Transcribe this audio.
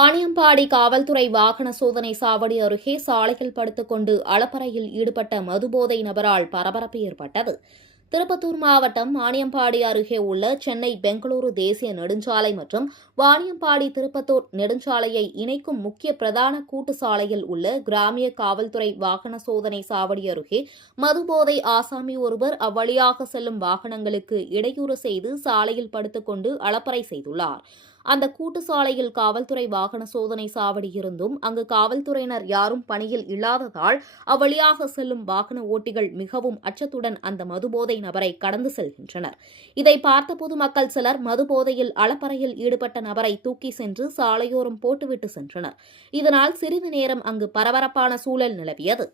வாணியம்பாடி காவல்துறை வாகன சோதனை சாவடி அருகே சாலையில் படுத்துக் கொண்டு அளப்பறையில் ஈடுபட்ட மதுபோதை நபரால் பரபரப்பு ஏற்பட்டது. திருப்பத்தூர் மாவட்டம் வாணியம்பாடி அருகே உள்ள சென்னை பெங்களூரு தேசிய நெடுஞ்சாலை மற்றும் வாணியம்பாடி திருப்பத்தூர் நெடுஞ்சாலையை இணைக்கும் முக்கிய பிரதான கூட்டு சாலையில் உள்ள கிராமிய காவல்துறை வாகன சோதனை சாவடி அருகே மதுபோதை ஆசாமி ஒருவர் அவ்வழியாக செல்லும் வாகனங்களுக்கு இடையூறு செய்து சாலையில் படுத்துக் கொண்டு அளப்பறை செய்துள்ளார். அந்த கூட்டு சாலையில் காவல்துறை வாகன சோதனை சாவடி இருந்தும் அங்கு காவல்துறையினர் யாரும் பணியில் இல்லாததால் அவ்வழியாக செல்லும் வாகன ஓட்டிகள் மிகவும் அச்சத்துடன் அந்த மதுபோதை நபரை கடந்து செல்கின்றனர். இதை பார்த்த பொதுமக்கள் சிலர் மதுபோதையில் அளப்பறையில் ஈடுபட்ட நபரை தூக்கி சென்று சாலையோரம் போட்டுவிட்டு சென்றனர். இதனால் சிறிது நேரம் அங்கு பரபரப்பான சூழல் நிலவியது.